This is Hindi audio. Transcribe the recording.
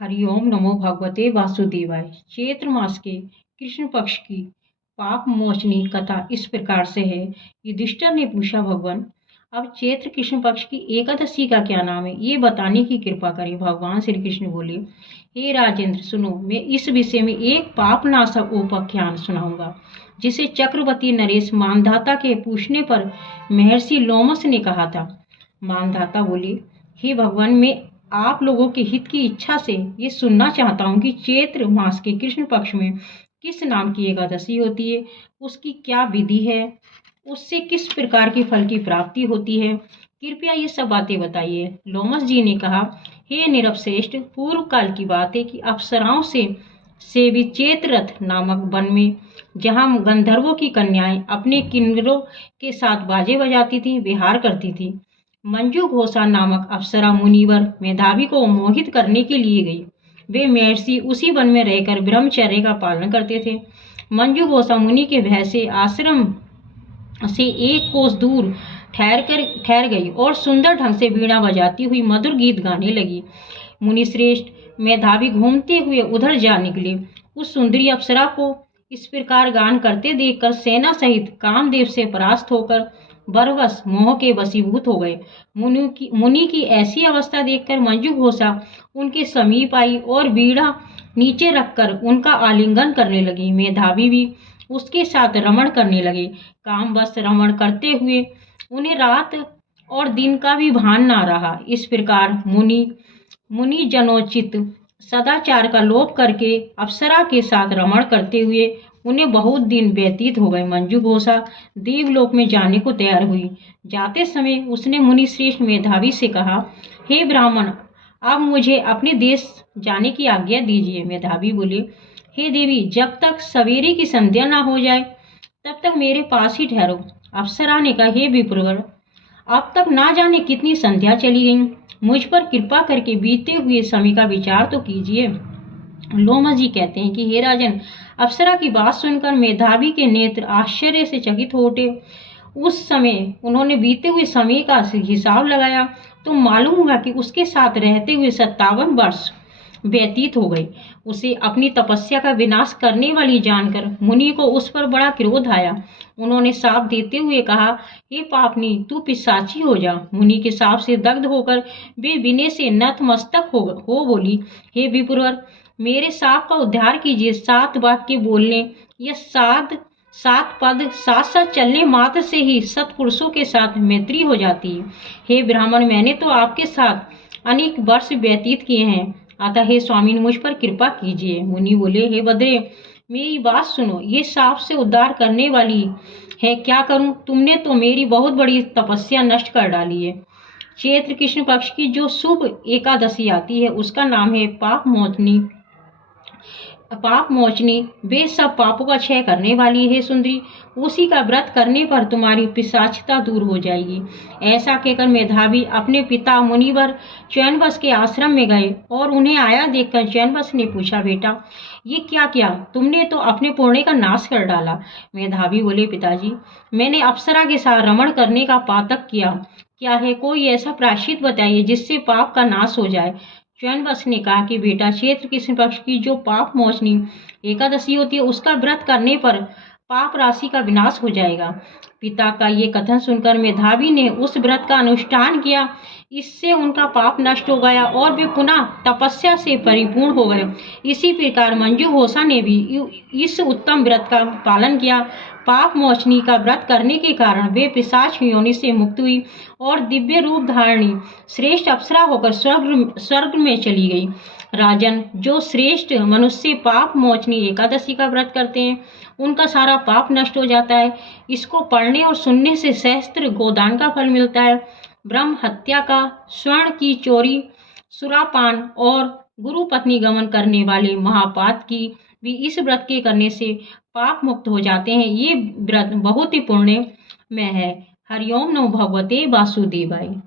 हरिओम नमो भगवते वासुदेवाय। चैत्र मास के कृष्ण पक्ष की पाप मोचनी कथा इस प्रकार से है। युधिष्ठिर ने पूछा, भगवान अब चैत्र कृष्ण पक्ष की एकादशी का क्या नाम है, ये बताने की कृपा करें। भगवान श्री कृष्ण बोले, हे राजेंद्र सुनो, मैं इस विषय में एक पाप नाशक उपाख्यान सुनाऊंगा जिसे चक्रवर्ती नरेश मानधाता के पूछने पर महर्षि लोमस ने कहा था। मानधाता बोले, हे भगवान, मैं आप लोगों के हित की इच्छा से ये सुनना चाहता हूँ कि चैत्र मास के कृष्ण पक्ष में किस नाम की एकादशी होती है, उसकी क्या विधि है, उससे किस प्रकार के फल की प्राप्ति होती है, कृपया ये सब बातें बताइए। लोमस जी ने कहा, हे निरपश्रेष्ठ, पूर्व काल की बात है कि अप्सराओं से सेवित चैत्ररथ नामक वन में जहाँ गंधर्वों की कन्याएं अपने किन्नरों के साथ बाजे बजाती थी, विहार करती थी। मंजू घोषा नामक अप्सरा मुनिवर मेधावी को मोहित करने के लिए गई। वे महर्षि उसी वन में रहकर ब्रह्मचर्य का पालन करते थे। मंजू घोषा मुनि के भय से आश्रम से एक कोस दूर ठहर गई और सुंदर ढंग से वीणा बजाती हुई मधुर गीत गाने लगी। मुनिश्रेष्ठ मेधावी घूमते हुए उधर जा निकले। उस सुंदरी अप्सरा को इस प्रकार गान करते देखकर सेना सहित कामदेव से परास्त होकर बरवस मोह के वशीभूत हो गए। मुनि की ऐसी अवस्था देखकर मंजू घोषा उनके समीप आई और बीड़ा नीचे रखकर उनका आलिंगन करने लगी। मेधावी भी उसके साथ रमण करने लगे। कामवश रमण करते हुए उन्हें रात और दिन का भी भान ना रहा। इस प्रकार मुनि जनोचित सदाचार का लोप करके अप्सरा के साथ रमण करते हुए उन्हें बहुत दिन व्यतीत हो गए। मंजू घोषा देवलोक में जाने को तैयार हुई। जाते समय उसने मुनि श्रेष्ठ मेधावी से कहा, हे ब्राह्मण, आप मुझे अपने देश जाने की आज्ञा दीजिए। मेधावी बोले, हे देवी, जब तक सवेरे की संध्या ना हो जाए तब तक मेरे पास ही ठहरो। अप्सरा ने कहा, हे विप्रवर, अब तक ना जाने कितनी संध्या चली गई, मुझ पर कृपा करके बीते हुए समय का विचार तो कीजिए। लोमस जी कहते हैं कि हे राजन, अप्सरा की बात सुनकर मेधावी के नेत्र आश्चर्य से चकित हो उठे। उस समय उन्होंने बीते हुए समय का हिसाब लगाया तो मालूम हुआ कि उसके साथ रहते हुए 57 वर्ष व्यतीत हो गए। उसे अपनी तपस्या का विनाश करने वाली जानकर मुनि को उस पर बड़ा क्रोध आया। उन्होंने शाप देते हुए कहा, हे पापनी, तू पिशाची हो जा। मुनि के शाप से दग्ध होकर वे विनय से नतमस्तक हो बोली, हे विप्रवर, मेरे शाप का उद्धार कीजिए। 7 वाक्य बोलने या सात पद साथ साथ चलने मात्र से ही सत्पुरुषों के साथ मैत्री हो जाती है। हे ब्राह्मण, मैंने तो आपके साथ अनेक वर्ष व्यतीत किए हैं, अतः हे स्वामी, मुझ पर कृपा कीजिए। मुनि बोले, हे बद्रे, मेरी बात सुनो, ये शाप से उद्धार करने वाली है, क्या करूं? तुमने तो मेरी बहुत बड़ी तपस्या नष्ट कर डाली है। चैत्र कृष्ण पक्ष की जो शुभ एकादशी आती है उसका नाम है पाप मोचनी। वे सब पापों का क्षय करने वाली है सुंदरी। उसी का व्रत करने पर तुम्हारी पिशाचता दूर हो जाएगी। ऐसा कहकर मेधावी अपने पिता मुनिवर चैनवश के आश्रम में गए और उन्हें आया देखकर चैनवश ने पूछा, बेटा, ये क्या किया? तुमने तो अपने पुण्य का नाश कर डाला। मेधावी बोले, पिताजी, मैंने अप्सरा के साथ रमण करने का पातक किया। क्या है? कोई ऐसा प्रायश्चित बताइए जिससे पाप का नाश हो जाए। चैनवश ने कहा कि बेटा, चैत्र कृष्ण पक्ष की जो पाप मोचनी एकादशी होती है उसका व्रत करने पर पाप राशि का विनाश हो जाएगा। पिता का ये कथन सुनकर मेधावी ने उस व्रत का अनुष्ठान किया। इससे उनका पाप नष्ट हो गया और वे पुनः तपस्या से परिपूर्ण हो गए। इसी प्रकार मंजू घोषा ने भी इस उत्तम व्रत का पालन किया। पाप मोचनी का व्रत करने के कारण वे पिशाच योनि से मुक्त हुई और दिव्य रूप धारणी श्रेष्ठ अप्सरा होकर स्वर्ग में चली गई। राजन, जो श्रेष्ठ मनुष्य पाप मोचनी एकादशी का व्रत करते हैं उनका सारा पाप नष्ट हो जाता है। इसको पढ़ने और सुनने से सहस्त्र गोदान का फल मिलता है। ब्रह्म हत्या का, स्वर्ण की चोरी, सुरापान और गुरु पत्नी गमन करने वाले महापात की भी इस व्रत के करने से पाप मुक्त हो जाते हैं। ये व्रत बहुत ही पुण्य में है। हरिओम नमो भगवते वासुदेवाय।